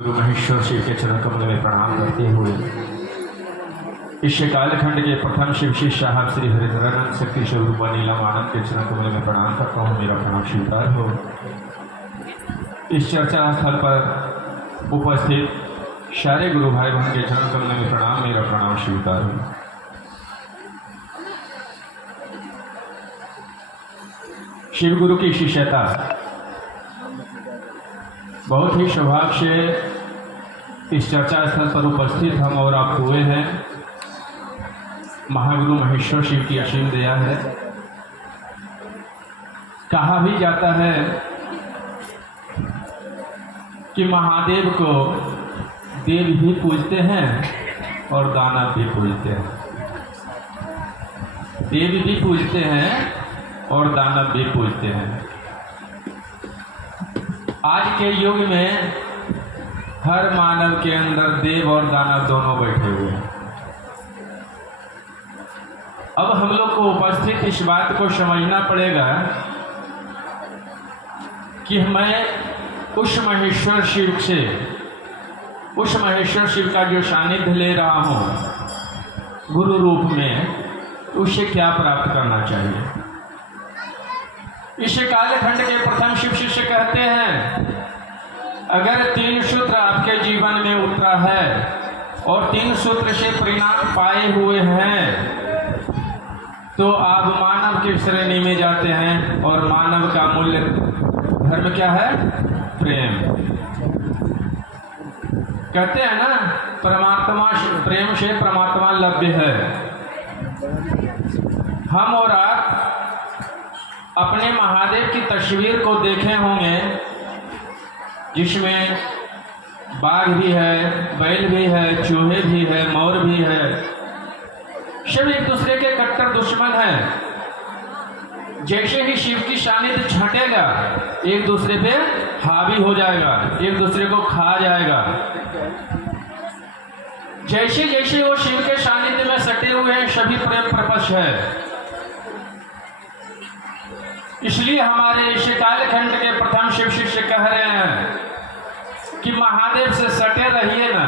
गुरु महेश्वर शिव के चरण कमल में प्रणाम करते हुए इस कालखंड के प्रथम शिव शिष्य साहब श्री हरिधरानंद शक्ति स्वरूप नीलम आनंद के चरण कमल में प्रणाम करता हूँ। मेरा प्रणाम स्वीकार हो। इस चर्चा स्थल पर उपस्थित सारे गुरु भाई बहन के चरण कमल में प्रणाम, मेरा प्रणाम स्वीकार हो। शिव गुरु की शिष्यता बहुत ही सौभाग्य से इस चर्चा स्थल पर उपस्थित हम और आप हुए हैं। महागुरु महेश्वर शिव की असीम दया है। कहा भी जाता है कि महादेव को देव भी पूजते हैं और दानव भी पूजते हैं। देव भी पूजते हैं और दानव भी पूजते हैं। आज के युग में हर मानव के अंदर देव और दानव दोनों बैठे हुए हैं। अब हम लोग को उपस्थित इस बात को समझना पड़ेगा कि मैं उस महेश्वर शिव से, उस महेश्वर शिव का जो सानिध्य ले रहा हूँ गुरु रूप में, उससे क्या प्राप्त करना चाहिए। इस कालखंड के प्रथम शिव शिष्य कहते हैं, अगर 3 सूत्र आपके जीवन में उतरा है और 3 सूत्र से परिणाम पाए हुए हैं तो आप मानव की श्रेणी में जाते हैं। और मानव का मूल्य धर्म क्या है? प्रेम। कहते हैं ना, परमात्मा प्रेम से परमात्मा लभ्य है। हम और आप अपने महादेव की तस्वीर को देखे होंगे जिसमें बाघ भी है, बैल भी है, चूहे भी है, मोर भी है। सब एक दूसरे के कट्टर दुश्मन हैं। जैसे ही शिव की सानिध्य छटेगा एक दूसरे पे हावी हो जाएगा, एक दूसरे को खा जाएगा। जैसे जैसे वो शिव के सानिध्य में सटे हुए हैं सभी प्रेम प्रपंच है। इसलिए हमारे इस कालखंड के प्रथम शिव शिष्य कह रहे हैं कि महादेव से सटे रहिए ना।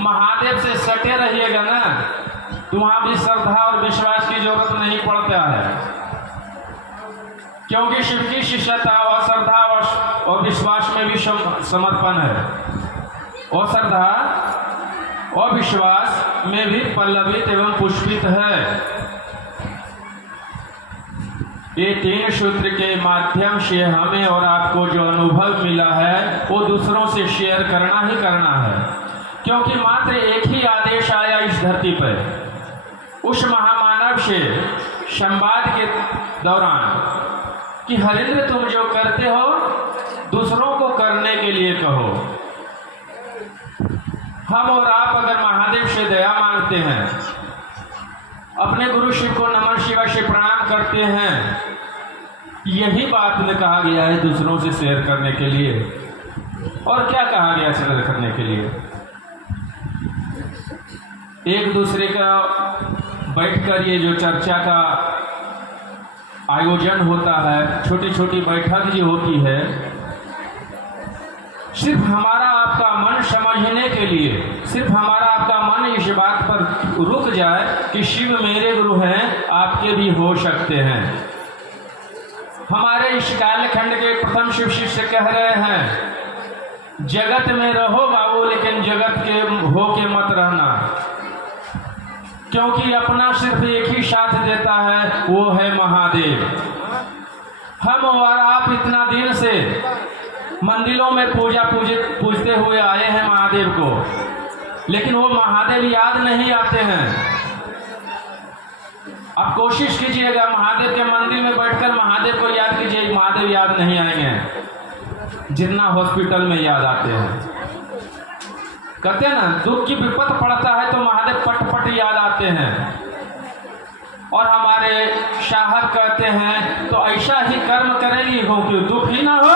महादेव से सटे रहिएगा ना तो वहां भी श्रद्धा और विश्वास की जरूरत नहीं पड़ता है, क्योंकि शिव की शिष्यता और श्रद्धा और विश्वास में भी समर्पण है। और श्रद्धा और विश्वास में भी पल्लवित एवं पुष्पित है। ये 3 सूत्र के माध्यम से हमें और आपको जो अनुभव मिला है वो दूसरों से शेयर करना ही करना है, क्योंकि मात्र एक ही आदेश आया इस धरती पर उस महामानव से संवाद के दौरान कि हरिंद्र, तुम जो करते हो दूसरों को करने के लिए कहो। हम और आप अगर महादेव से दया मांगते हैं, अपने गुरु शिव को नमन शिवाय से प्रणाम करते हैं, यही बात में कहा गया है दूसरों से शेयर करने के लिए। और क्या कहा गया शेयर करने के लिए? एक दूसरे का बैठकर ये जो चर्चा का आयोजन होता है, छोटी छोटी बैठक जो होती है, सिर्फ हमारा आपका मन समझने के लिए, सिर्फ हमारा आपका मन इस बात पर रुक जाए कि शिव मेरे गुरु हैं, आपके भी हो सकते हैं। हमारे इस कालखंड के प्रथम शिव शिष्य कह रहे हैं, जगत में रहो बाबू, लेकिन जगत के हो के मत रहना, क्योंकि अपना सिर्फ एक ही साथ देता है, वो है महादेव। हम और आप इतना दिन से मंदिरों में पूजते हुए आए हैं महादेव को, लेकिन वो महादेव याद नहीं आते हैं। आप कोशिश कीजिएगा, महादेव के मंदिर में बैठकर महादेव को याद कीजिए, महादेव याद नहीं आएंगे जितना हॉस्पिटल में याद आते हैं। कहते हैं ना, दुख की विपत पड़ता है तो महादेव पट पट याद आते हैं। और हमारे साहब कहते हैं, तो ऐसा ही कर्म करेंगे हो कि दुख ही ना हो।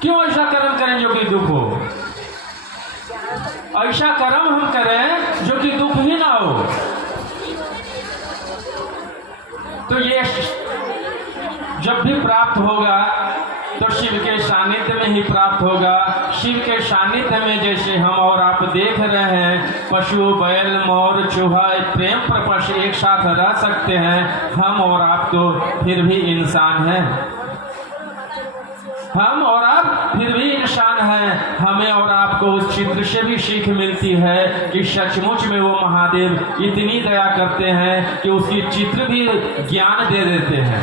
क्यों ऐसा कर्म करें जो कि दुख हो? ऐसा कर्म हम करें जो कि दुख ही ना हो। तो ये जब भी प्राप्त होगा तो शिव के सानिध्य में ही प्राप्त होगा। शिव के सानिध्य में जैसे हम और आप देख रहे हैं, पशु, बैल, मोर, चूहा प्रेम प्रपक्ष एक साथ रह सकते हैं, हम और आप तो फिर भी इंसान हैं। हम और आप फिर भी इंसान हैं। हमें और आपको उस चित्र से भी सीख मिलती है कि सचमुच में वो महादेव इतनी दया करते हैं कि उसकी चित्र भी ज्ञान दे देते हैं,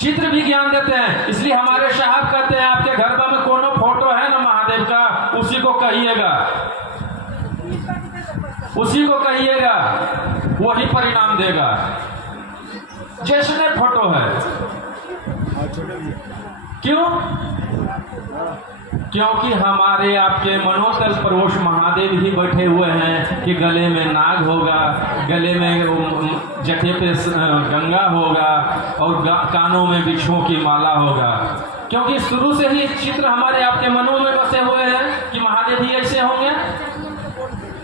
चित्र भी ज्ञान देते हैं। इसलिए हमारे साहब कहते हैं, आपके घर में कोनो फोटो है ना महादेव का, उसी को कहिएगा, उसी को कहिएगा, वही परिणाम देगा जैसे फोटो है। क्यों? क्योंकि हमारे आपके मनोतल पर वो महादेव ही बैठे हुए हैं कि गले में नाग होगा, गले में जटे पे गंगा होगा और कानों में बिच्छुओं की माला होगा। क्योंकि शुरू से ही चित्र हमारे आपके मनों में बसे हुए हैं कि महादेव ही ऐसे होंगे।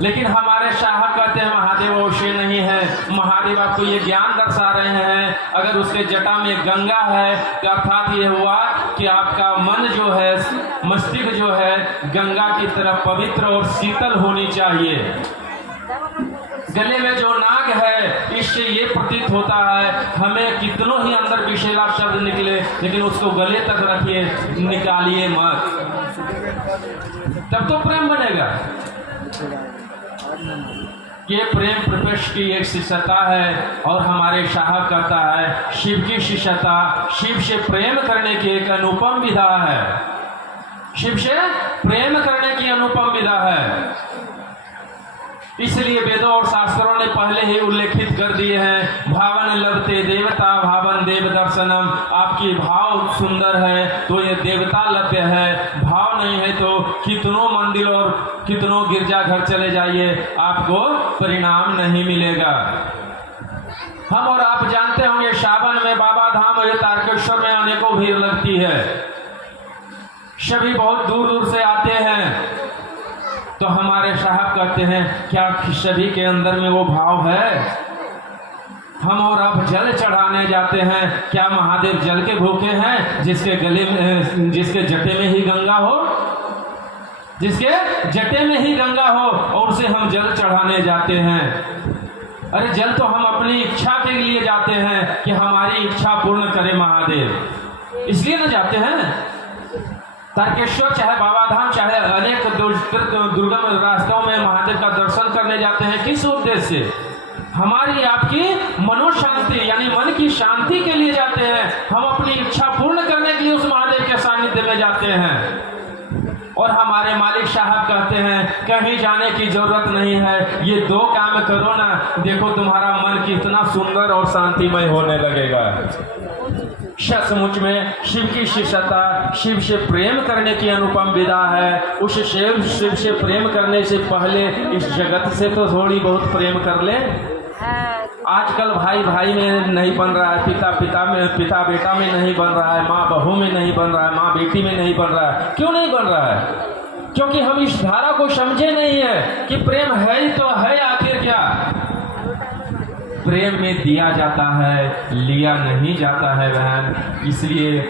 लेकिन हमारे साहब कहते हैं महादेव वैसे नहीं है। महादेव आपको ये ज्ञान दर्शा रहे हैं, अगर उसके जटा में गंगा है तो अर्थात ये हुआ कि आपका मन जो है, मस्तिष्क जो है, गंगा की तरफ पवित्र और शीतल होनी चाहिए। गले में जो नाग है, इससे ये प्रतीत होता है, हमें कितनों ही अंदर विषैला शब्द निकले लेकिन उसको गले तक रखिए, निकालिए मत, तब तो प्रेम बनेगा। ये प्रेम प्रपक्ष की एक शिष्यता है। और हमारे साहब कहता है, शिव की शिष्यता, शिव से प्रेम करने की एक अनुपम विधा है, शिव से प्रेम करने की अनुपम विधा है। इसलिए वेदों और शास्त्रों ने पहले ही उल्लेखित कर दिए हैं, भावन लभते देवता भावन देव दर्शनम। आपकी भाव सुंदर है तो ये देवता लभ्य है, भाव नहीं है तो कितनों मंदिर और कितनों गिरजाघर चले जाइए, आपको परिणाम नहीं मिलेगा। हम और आप जानते होंगे, सावन में बाबा धाम और तारकेश्वर में अनेकों भीड़ लगती है, सभी बहुत दूर दूर से आते हैं। तो हमारे साहब कहते हैं, क्या सभी के अंदर में वो भाव है? हम और आप जल चढ़ाने जाते हैं, क्या महादेव जल के भूखे हैं? जिसके गले में, जिसके जटे में ही गंगा हो, जिसके जटे में ही गंगा हो, और उसे हम जल चढ़ाने जाते हैं। अरे जल तो हम अपनी इच्छा के लिए जाते हैं कि हमारी इच्छा पूर्ण करे महादेव, इसलिए ना जाते हैं। तारकेश्वर चाहे बाबा धाम चाहे अनेक दुर्गम रास्तों में महादेव का दर्शन करने जाते हैं, किस उद्देश्य से? हमारी आपकी मनोशांति यानी मन की शांति के लिए जाते हैं। हम अपनी इच्छा पूर्ण करने के लिए उस महादेव के सानिध्य में जाते हैं। और हमारे मालिक साहब कहते हैं, कहीं जाने की जरूरत नहीं है, ये दो काम करो ना, देखो तुम्हारा मन कितना सुंदर और शांतिमय होने लगेगा। सचमुच में शिव की शिष्यता, शिव से प्रेम करने की अनुपम विधा है। उस शिव से प्रेम करने से पहले इस जगत से तो थोड़ी बहुत प्रेम कर ले। आजकल भाई भाई में नहीं बन रहा है, पिता बेटा में नहीं बन रहा है, माँ बहू में नहीं बन रहा है, माँ बेटी में नहीं बन रहा है। क्यों नहीं बन रहा है? क्योंकि हम इस धारा को समझे नहीं है कि प्रेम है ही तो है, आखिर क्या? प्रेम में दिया जाता है, लिया नहीं जाता है बहन। इसलिए